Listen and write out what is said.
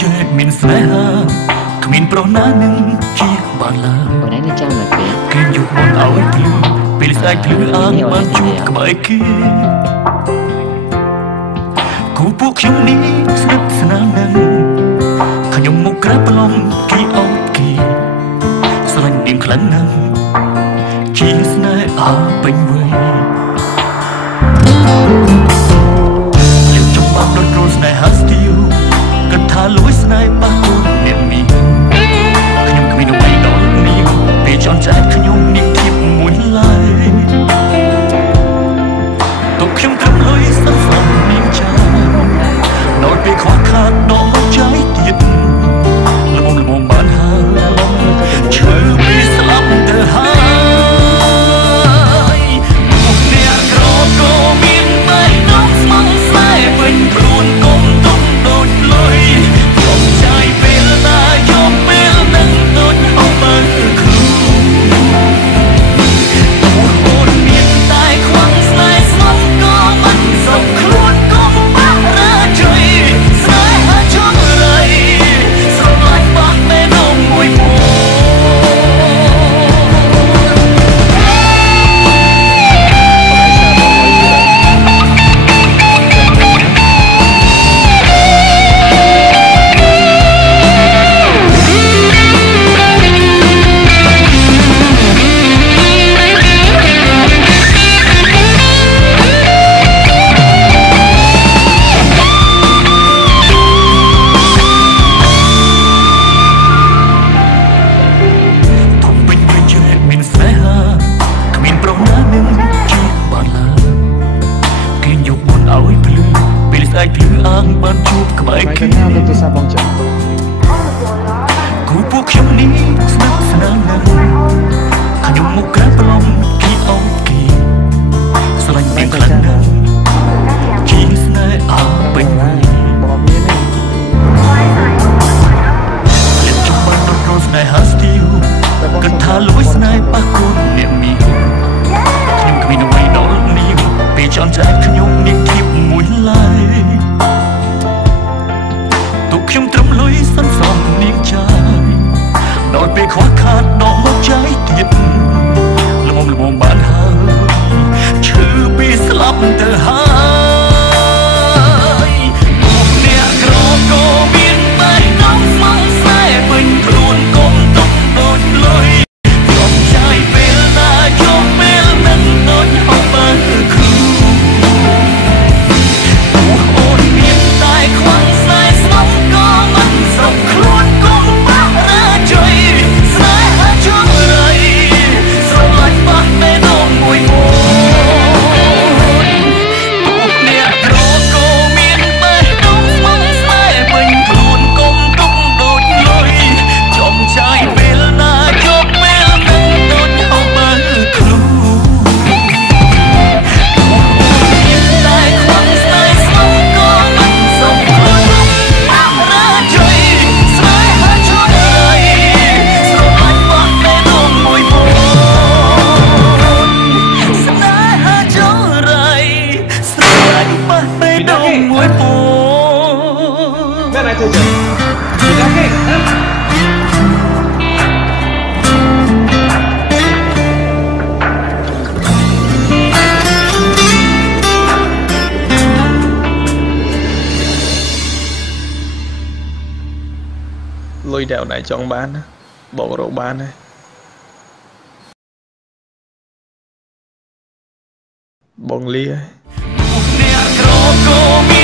ចេះមានស្នេហាគ្មានប្រុសណានឹងជាបានឡើយคนนั้นนี่จ้างมาเป็นគេយកមកឲ្យភ្លឺពេលស្អែកភ្លឺអាងបានជួបក្បែរគេគូពួកខ្ញុំនេះស្និទ្ធស្នាលណាស់ខ្ញុំមកក្រាបប្រឡំគេអត់គេស្រឡាញ់នាងខ្លាំងណាស់ជាស្នេហាពេញវ័យលើកចំបាប់ដូចគ្រូស្នេហាស្ទីលគិតថាលួចស្នេហ៍បាក់គូអ្នកនេះខ្ញុំគ្មានអ្វីដល់នេះពេលចន់ចែកខ្ញុំនេះធៀបមួយឡើយទុកខ្ញុំត្រឹមលុយសន្សំនាងចាដល់ពេលខ្វះខាតដល់មកใจទៀតល្មមបានហើយឈឺពីស្លាប់ទៅហើយមកអ្នកក្រក៏មានមិនដល់ស្មងស្នេហ៍វិញខ្លួនកុំទុំដូចលុយកុំចាយពេលណាយកពេលនឹងដូចអស់បើខ្លួនអូនមានតែខ្វះស្នេហ៍ស្មងក៏មិនសុខខ្លួនកុំបាក់រើជួយស្នេហាចង់រៃស្រឡាញ់បាក់មេនងមួយមួយបានជួបក្បែរគេគូពួកខ្ញុំនេះស្និទ្ធស្នាលណាស់ខ្ញុំមកក្រាបប្រឡំគេអត់គេស្រឡាញ់នាងខ្លាំងណាស់ជាស្នេហាពេញវ័យលៀបចំបានដល់គ្រូស្នេហាស្ទីលគិតថាលួចស្នេហ៍បាក់គូអ្នកនេះខ្ញុំគ្មានអ្វីដល់នេះពេលចន់ចែកខ្ញុំនេះធៀបមួយឡើយខ្ញុំត្រឹមលុយសន្សំនាងចាយដល់ពេលខ្វះខាតដល់មកใจទៀតល្មមបានហើយឈឺពីស្លាប់ទៅហើយមកអ្នកក្រក៏មានតែដល់ស្មងស្នេហ៍ពេញខ្លួនកុំទុំដូចលុយកុំចាយពេលណាយកពេលមិនដូចអស់បើខ្លួនអូនមានតែខ្វះស្នេហ៍ស្មងក៏មិនសុខខ្លួនកុំបាក់រើជួយស្នេហាចង់រៃស្រឡាញ់បាក់មេនងមួយមួយពួកអ្នកក្រក៏មានបែបដងស្មងស្នេហ៍ពេញខ្លួនកុំទុំដូចលុយចំចាយពេលណាយកពេលនឹងដូចអស់បើខ្លួនតែខ្វះស្នេហ៍ស្មងក៏មិនសុខខ្លួនបាក់រើជួយស្នេហាចង់រៃស្រឡាញ់បាក់មេនងមួយមួយស្នេហាចង់រៃស្រឡាញ់បាក់មេនងមួយមួយVen a tu ya. Mira que. លុយដែលអូនឯងចង់បានបងរកបានហើយបងលាអ្នកក្រក៏មាន